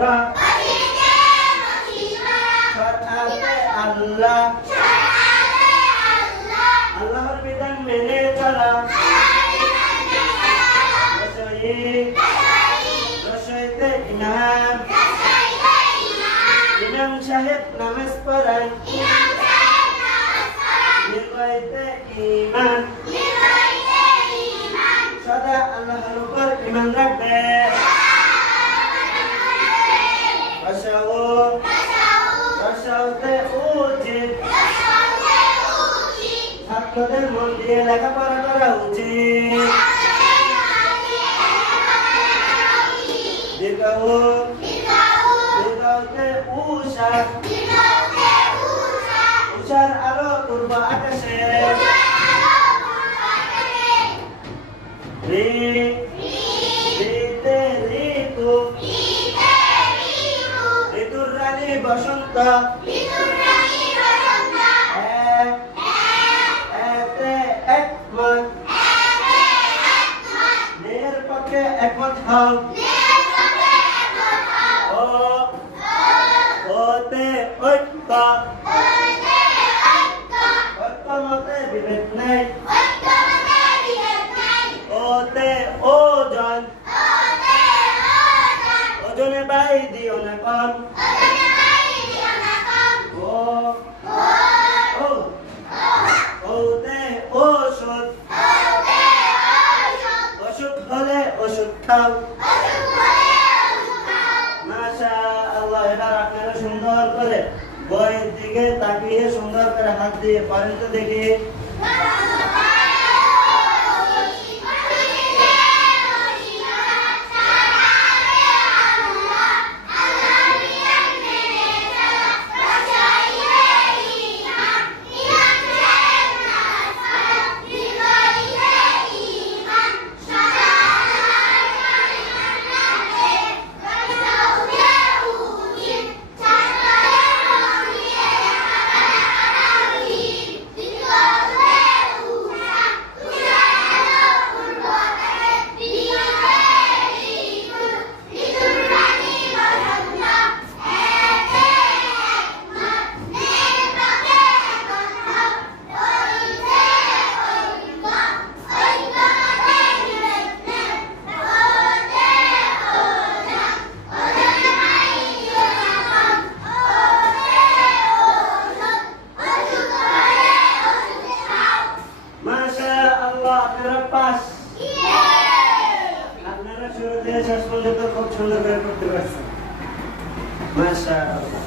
মারা শরআতে আল্লাহ আল্লাহর বিধান মেনে চলা রসইতে ইমাম ইমাম সাহেব নামাজ পড়ান নির্ভয়তে ঈমান সদা আল্লাহর উপর ঈমান রাখবে রসাউতে উচিত ছাত্রদের মন দিয়ে লেখাপড়া করা উচিত দীর্ঘতে উষা উষার আলো পূর্ব আকাশে ঋতু ঋতুর রানী বসন্ত একমত নের পক্ষে একমত হও ওতে ঐক্য ঐক্যমতে বিভেদ নেই ওতে ওজন ওজনে বাই দিও না কম ওতে ওষুধ অসুখ হলে ওষুধ খাও মাশাআল্লাহ। এবার আপনারা সুন্দর করে বইয়ের দিকে তাকিয়ে সুন্দর করে হাত দিয়ে পড়েন তো দেখি। আপনারা পাস আপনারা শুরু থেকে শেষ পর্যন্ত খুব সুন্দর করে করতে পারছেন মাশাআল্লাহ।